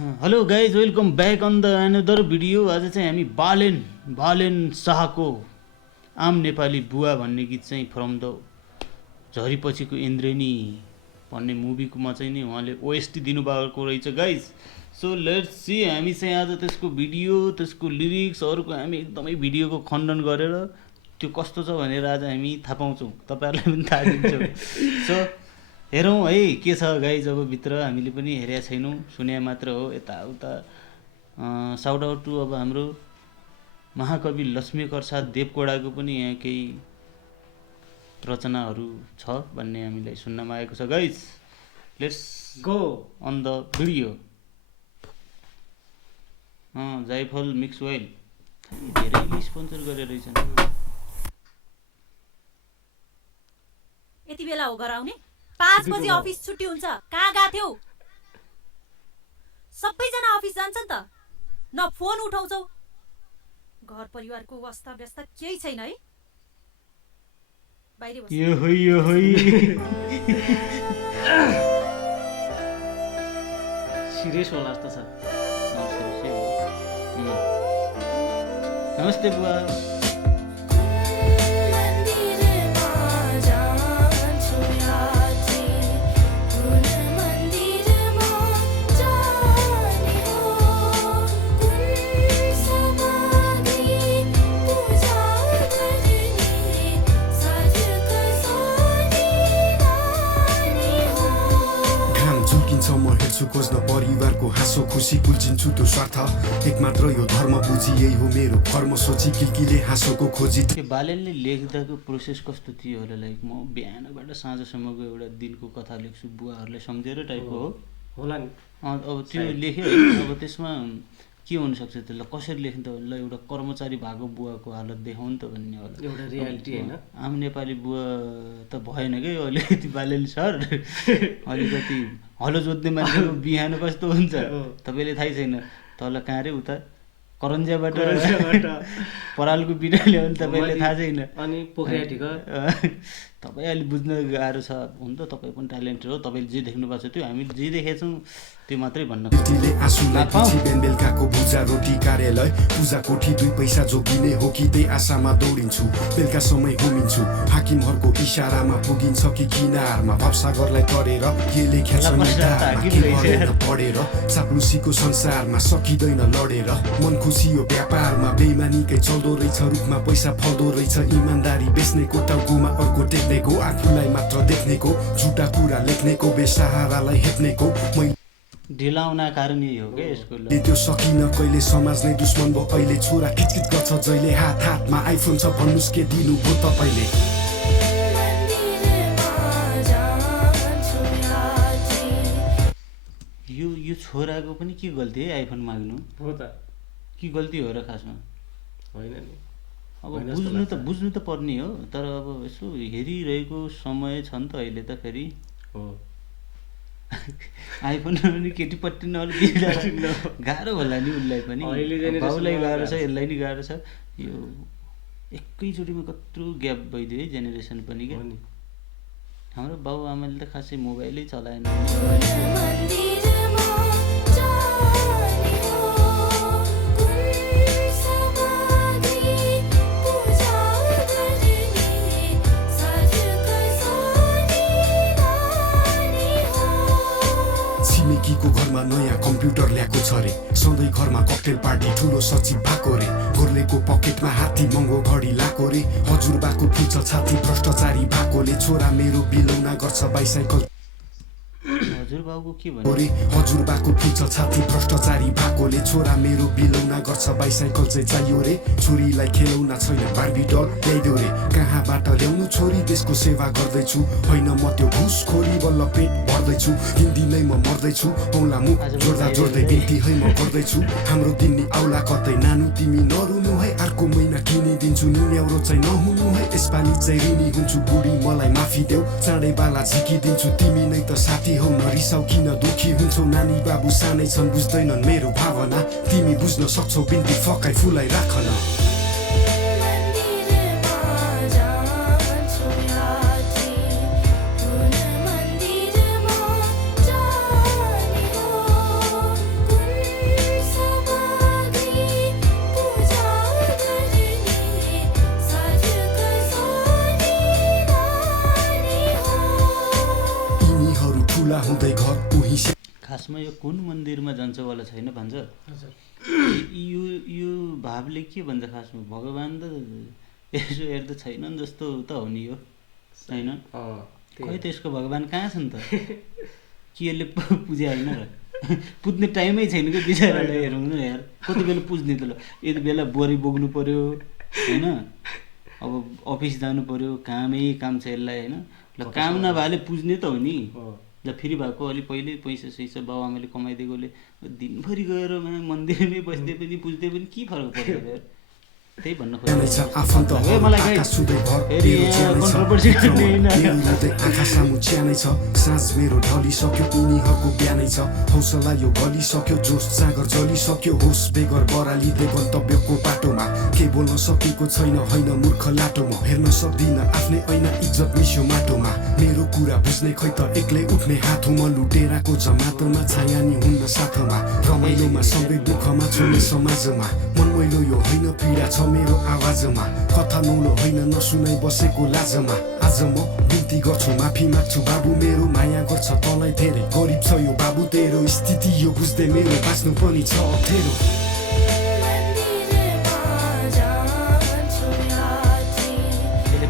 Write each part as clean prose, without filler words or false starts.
Hello guys welcome back on the another video. आज चाहिँ हामी बालेन शाहको आम नेपाली बुवा भन्ने गीत चाहिँ फ्रम द झरीपछिको इन्द्रेणी भन्ने मुभीकोमा चाहिँ नि उहाँले ओएसटी दिनुभएको रहेछ गाइज। सो लेट्स सी, हामी चाहिँ आज त्यसको भिडियो, त्यसको लिरिक्सहरूको हामी एकदमै भिडियोको खण्डन गरेर त्यो कस्तो छ भनेर आज हामी थाहा पाउँछौँ, तपाईँहरूलाई पनि थाहा दिन्छौँ। सो हेरौँ है के छ गाइज। अब भित्र हामीले पनि हेरेका छैनौँ, सुने मात्र हो यताउता। साउट आउट टु अब हाम्रो महाकवि लक्ष्मीप्रसाद देवकोटाको पनि यहाँ केही रचनाहरू छ भन्ने हामीलाई सुन्नमा आएको छ guys. Let's go on the video. जाइफल मिक्स ओइल धेरै स्पोन्सर गरेर रहेछन्। यति बेला हो घर आउने? 5 बजे अफिस छुट्टी हुन्छ। कहाँ गएको थियौ? सबैजना अफिस जान्छन् त, न फोन उठाउँछौ। घर परिवारको अवस्था व्यवस्था केही छैन है? बाहिर बस। यो होइ सिरियस होला जस्तो छ। नमस्ते बुवा। म हेर्छु खोज्न परिवारको हाँसो खुसी, कुल्चिन्छु त्यो स्वार्थ एक मात्र यो धर्म बुझी, यही हो मेरो कर्म सोची, किले हाँसोको खोजी। त्यो बालेनले लेख्दाको प्रोसेस कस्तो थियो होला? लाइक म बिहानबाट साँझसम्मको एउटा दिनको कथा लेख्छु बुवाहरूलाई सम्झेर टाइपको हो होला नि। अब त्यो लेख्यो, अब त्यसमा के हुनसक्छ त्यसलाई कसरी लेख्नु त? ल एउटा कर्मचारी भएको बुवाको हालत देखाउँ नि त भन्ने होला, एउटा रियालिटी होइन। आम नेपाली बुवा त भएन क्या यो अलिकति। बालेन सर अलिकति हलो जोत्ने मान्छेको बिहान कस्तो हुन्छ तपाईँले थाहै छैन। तल कहाँ रे उता करन्जियाबाट परालको बिटा ल्यायो भने तपाईँले थाहा छैन। अनि पोखरिया ठिक तपाईँ अहिले बुझ्न गाह्रो छ। हुन त तपाईँ पनि ट्यालेन्टेड हो, तपाईँले जे देख्नु भएको छ त्यो हामीले जे देखेछौँ त्यो मात्रै भन्न बेलुकाको भुजा रोटी कार्यालय पूजा कोठी 2 पैसा जोगिने हो कि त्यही आशामा दौडिन्छु। बेलुका समय घुमिन्छु हाकिमहरूको इसारामा पुगिन्छ कि किनारमा भवसागरलाई तरेर के लेखेछ पढेर। चाप्लुसीको संसारमा सकिँदैन लडेर, मन खुसी यो व्यापारमा बेइमानीकै चल्दो रहेछ, रुखमा पैसा फल्दो रहेछ, इमान्दारी बेच्नेको टाउकोमा अर्को टेक्नेको, आफूलाई मात्र देख्नेको, झुटा कुरा लेख्नेको, बेसहारालाई हेप्नेको। ढिलाउन कारण यही हो क्या यसको। त्यो सकिन कहिले समाज नै दुश्मन भयो अहिले, छोरा किचकिच गर्छ जहिले, हातमा आइफोन छ भन्नुस् के दिनु भो तपाईँले। यो छोराको पनि के गल्ती है आइफोन माग्नु? हो त के गल्ती हो र खासमा? होइन नि। अब बुझ्नु त पर्ने हो, तर अब यसो हेरिरहेको समय छ नि त अहिले त। फेरि हो आइफोन पनि केटीपट्टि गाह्रो होला नि उसलाई पनि, बाउलाई गाह्रो छ, यसलाई नि गाह्रो छ। यो एकैचोटिमा कत्रो ग्याप भइदियो है जेनेरेसन पनि क्या। हाम्रो बाउ आमाले त खासै मोबाइलै चलाएन। छिमेकीको घरमा नयाँ कम्प्युटर ल्याएको छ रे, सधैँ घरमा ककटेल पार्टी, ठुलो सचिव भएको रे, गोर्लेको पकेटमा हात्ती महँगो घडी लाको रे, हजुरबाको फुल्छ छाती भ्रष्टाचारी भएकोले, छोरा मेरो बिलौना गर्छ बाइसाइकल। हजुरबाउको के भन्नु? हजुरबाको फुल्छ छाती भ्रष्टाचारी भएकोले, छोरा मेरो बिलौना गर्छ बाइसाइकल चाहिँ चाहियो रे, छोरीलाई खेलौना छैन बार्बी डल ल्याइदेऊ रे, कहाँबाट ल्याउनु छोरी देशको सेवा गर्दैछु, होइन म त्यो घुसखोरी बल्ल पेट भर्दैछु, दिनदिनै म मर्दैछु, औला मुख जोड्दा जोड्दै बिन्ती है म गर्दैछु, हाम्रो दिन्नी आउला कतै नानु तिमी नरुनु है, अर्को महिना किनिदिन्छु नि न्याउरो चाहिँ नहुनु है, यसपालि चाहिँ ऋणी हुन्छु बुढी मलाई माफी देऊ, चाँडै बाला झिकिदिन्छु तिमी नै त साथी हौ, नरिसाउ किन दुखी हुन्छौ, नानी बाबु सानै छन् बुझ्दैनन् मेरो भावना, तिमी बुझ्न सक्छौ बिन्ती फकाइ फुलाई राख न। ठुला हुँदै घर उही खासमा यो कुन मन्दिरमा जान्छ वाला छैन भन्छ हजुर यो भावले के भन्छ खासमा भगवान् त यसो हेर्दा छैनन् जस्तो त हो नि यो होइन खै त्यसको भगवान् कहाँ छन् त के यसले पुजे होइन र पुज्ने टाइमै छैन कि बिचरालाई हेरौँ न यार कति बेला पुज्ने त ल यति बेला बोरी बोक्नु पर्यो होइन अब अफिस जानु पर्यो कामै काम छ यसलाई होइन ल काम नभएले पुज्ने त हो नि ल फेरि भएको अलिक पहिले पैसा सैसा बाउ आमाले कमाइदिएकोले दिनभरि गएर मन्दिरमै बस्दै पनि पुज्दै पनि के फरक पर्छ यार त्यही भन्न खोजेको मलाई आँखा सामु च्यानै छ साँझ मेरो ढलिसक्यो उनीहरूको बिहानै छ हौसला यो गलिसक्यो जोस जाँगर जलिसक्यो होस बेगर बरालिँदै गन्तव्यको बाटोमा के बोल्न सकेको छैन होइन मूर्ख लाटो म हेर्न सक्दिनँ आफ्नै ऐना इज्जत मिस्यो माटोमा मेरो कुरा बुझ्ने खै त एक्लै उठ्ने हातमा लुटेराको जमातमा छाया नि हुन्न साथमा रमाइलोमा सँगै दुःखमा छोड्ने समाजमा मनमैलो यो होइन पीडा छ मेरो आवाजमा कथा नौलो होइन नसुनाइ बसेको लाजमा आज म बिन्ती गर्छु माफी माग्छु बाबु मेरो माया गर्छ तँलाई धेरै गरिब छ यो बाबु तेरो स्थिति यो बुझ्दै मेरो बाँच्नु पनि छ अप्ठ्यारो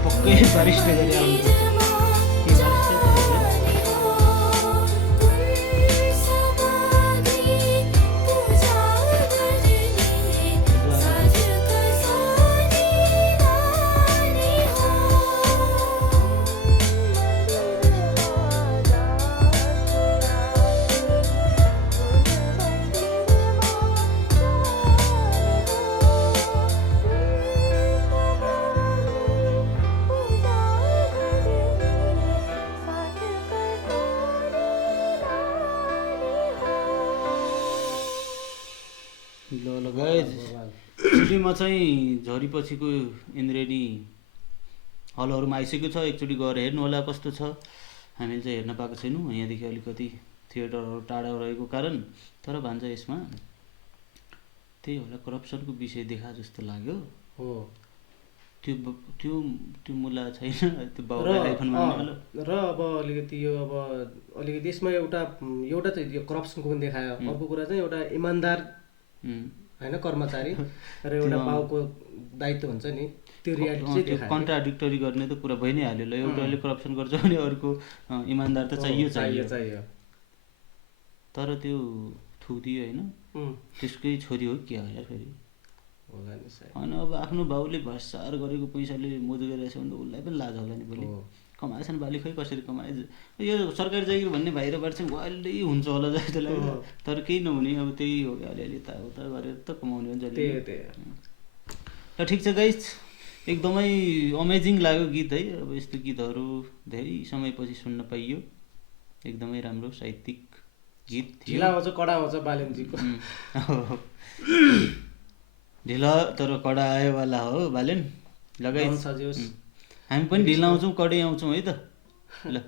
पक्कै बारिस्ट गरी आउनु छुट्टीमा चाहिँ झरीपछिको इन्द्रेणी हलहरूमा आइसकेको छ एकचोटि गएर हेर्नु होला कस्तो छ हामीले चाहिँ हेर्न पाएको छैनौँ यहाँदेखि अलिकति थिएटरहरू टाढा रहेको कारण तर भन्छ यसमा त्यही होला करप्सनको विषय देखा जस्तो लाग्यो हो त्यो त्यो त्यो मुला छैन त्यो बाउलाई आइफोन भन्नु र अब अलिकति यो अब अलिकति यसमा एउटा चाहिँ यो करप्सनको पनि देखायो अर्को कुरा चाहिँ एउटा इमान्दार होइन कर्मचारी र एउटा बाउको दायित्व हुन्छ नि त्यो रियालिटी चाहिँ कन्ट्राडिक्टरी गर्ने त कुरा भइ नै हाल्यो ल एउटाले करप्सन गर्छ भने अर्को इमान्दार त चाहियो तर त्यो थुदियो होइन त्यसकै छोरी हो के हो यार फेरि होइन अब आफ्नो बाउले भ्रष्टाचार गरेको पैसाले मोज गरिरहेछ भने उसलाई पनि लाज होला नि भोलि कमाएछ नि बाली खै कसरी कमाए यो सरकारी जागिर भन्ने बाहिरबाट चाहिँ वाइल्डै हुन्छ होला जस्तो लाग्यो तर केही नहुने अब त्यही हो अलिअलि यताउता गरेर त कमाउने हुन्छ ल ठिक छ गाइस एकदमै अमेजिङ लाग्यो गीत है अब यस्तो गीतहरू धेरै समयपछि सुन्न पाइयो एकदमै राम्रो साहित्यिक गीत थियो कडा आउँछ बालेनजीको ढिला तर कडा आयोवाला हो बालेन लगाइ हामी पनि ढिला आउँछौँ कडै आउँछौँ है त ल